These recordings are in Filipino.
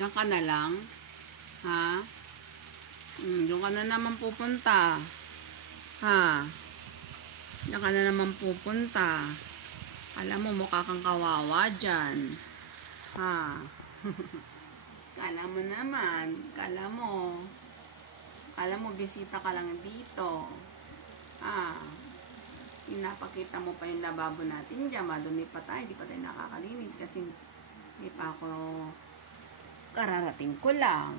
Diyan ka na lang? Ha? Diyan ka na naman pupunta. Ha? Diyan ka na naman pupunta. Alam mo, mukha kang kawawa dyan. Ha? Kala mo naman. Kala mo, bisita ka lang dito. Ha? Pinapakita mo pa yung lababo natin dyan. Madumi pa tayo. Di pa tayo nakakalinis kasi hindi pa ako kararating ko lang.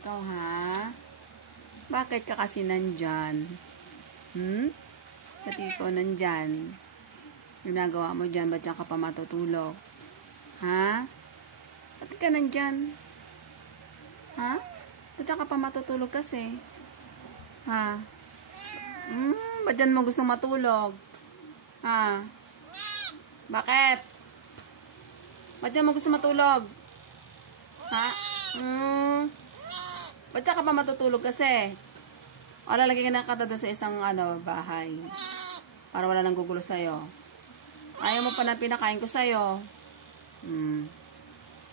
Ikaw ha? Bakit ka kasi nandyan? Ba't ikaw nandyan? Ginagawa mo dyan, ba't dyan ka pa matutulog? Ha? Ba't ka nandyan? Ha? Ba't dyan ka pa matutulog kasi? Ha? Ba't dyan mo gusto matulog? Ha? Bakit? Ba't dyan mo gusto matulog? Ha? Ba't dyan ka pa matutulog kasi? O lalagay ka na kata doon sa isang bahay. Para wala nang gugulo sa'yo. Ayaw mo pa na pinakain ko sa'yo.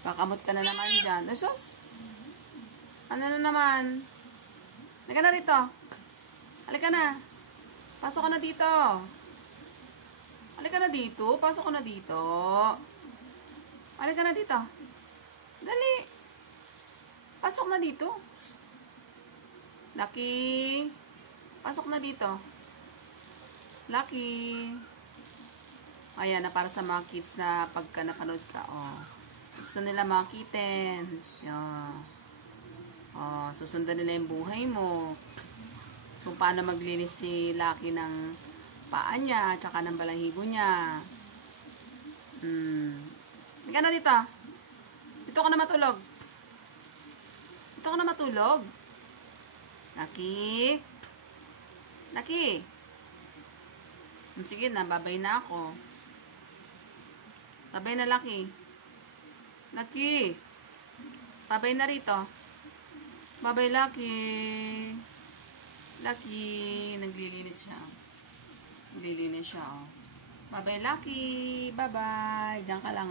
Kakamot ka na naman dyan. Sus? Ano na naman? Halika na rito. Halika na. Pasok ka na dito. Halika na dito. Pasok ka na dito. Halika na dito. Dali. Pasok na dito. Lucky. Pasok na dito. Lucky. Ayan na para sa mga kids na pagka napanood ka. Gusto nila mga kittens. Susundan nila yung buhay mo. Kung paano maglinis si Lucky ng paa niya, tsaka ng balahibo niya. Halika na dito. Dito ka na matulog. Dito ka na matulog. Lucky. Lucky. Sige na, babay na ako. Babay na, Lucky. Lucky. Babay na rito. Babay, Lucky. Lucky. Naglilinis siya. Naglilinis siya, Babay, Lucky. Bye-bye. Diyan ka lang,